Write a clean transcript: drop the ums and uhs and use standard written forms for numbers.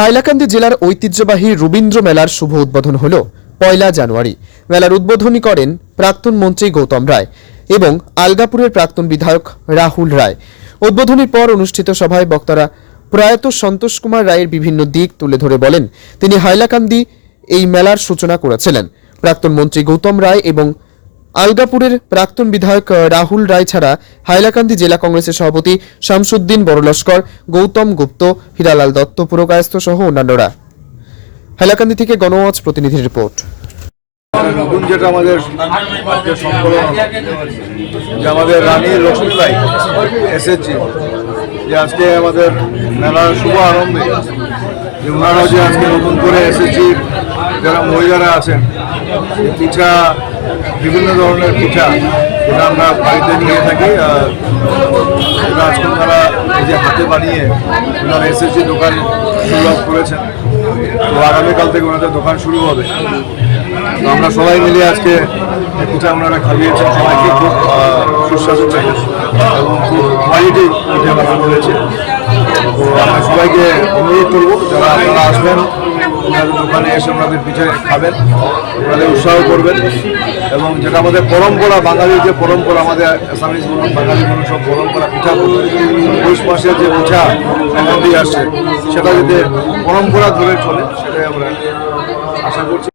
হাইলাকান্দি জেলার ঐতিহ্যবাহী রবীন্দ্র মেলার শুভ উদ্বোধন হল ১ জানুয়ারি। মেলার উদ্বোধনী করেন প্রাক্তন মন্ত্রী গৌতম রায় এবং আলগাপুরের প্রাক্তন বিধায়ক রাহুল রায়। উদ্বোধনীর পর অনুষ্ঠিত সভায় বক্তারা প্রয়াত সন্তোষ কুমার রায়ের বিভিন্ন দিক তুলে ধরে বলেন, তিনি হাইলাকান্দি এই মেলার সূচনা করেছিলেন। প্রাক্তন মন্ত্রী গৌতম রায় এবং আলগাপুরের প্রাক্তন বিধায়ক রাহুল রায় ছাড়া হাইলাকান্দি জেলা কংগ্রেসের সভাপতি শামসুদ্দিন বড়লস্কর, গৌতম গুপ্ত, হীরালাল দত্ত পুরকায়স্থ সহ অন্যান্যরা। হাইলাকান্দি থেকে গণওয়াচ প্রতিনিধির রিপোর্ট। নতুন যেটা আমাদের যে সংকলন যে আমাদের রানী লক্ষ্মীবাই এসএসজি যে আজকে আমাদের মেলার শুভ আরম্ভে যে ওনারাও যে আজকে নতুন করে এসএসজির যারা মহিলারা আছেন পিঠা বিভিন্ন ধরনের পিঠা যেটা আমরা বাড়িতে নিয়ে থাকি সেটা আজকে ওনারা নিজে হাতে বানিয়ে ওনারা এসএসজি দোকান শুরু করেছেন। তো আগামীকাল থেকে ওনাদের দোকান শুরু হবে। তো আমরা সবাই মিলে আজকে পিঠা ওনারা খাইয়েছেন সবাইকে, খুব সুস্বাদু ছিল এবং খুব কোয়ালিটি পিঠা বানানো হয়েছে। তো আমরা সবাইকে অনুরোধ করবো যারা আপনারা আসবেন ওনাদের দোকানে এসে ওনাদের পিঠে খাবেন, ওনাদের উৎসাহ করবেন এবং যেটা আমাদের পরম্পরা, বাঙালির যে পরম্পরা, আমাদের আসামিজ বলুন বাঙালি বলুন সব পরম্পরা পিঠা পৌষ মাসের যে পিঠা এখন দিয়ে আসছে সেটা যাতে পরম্পরা ধরে চলে সেটাই আমরা আশা করছি।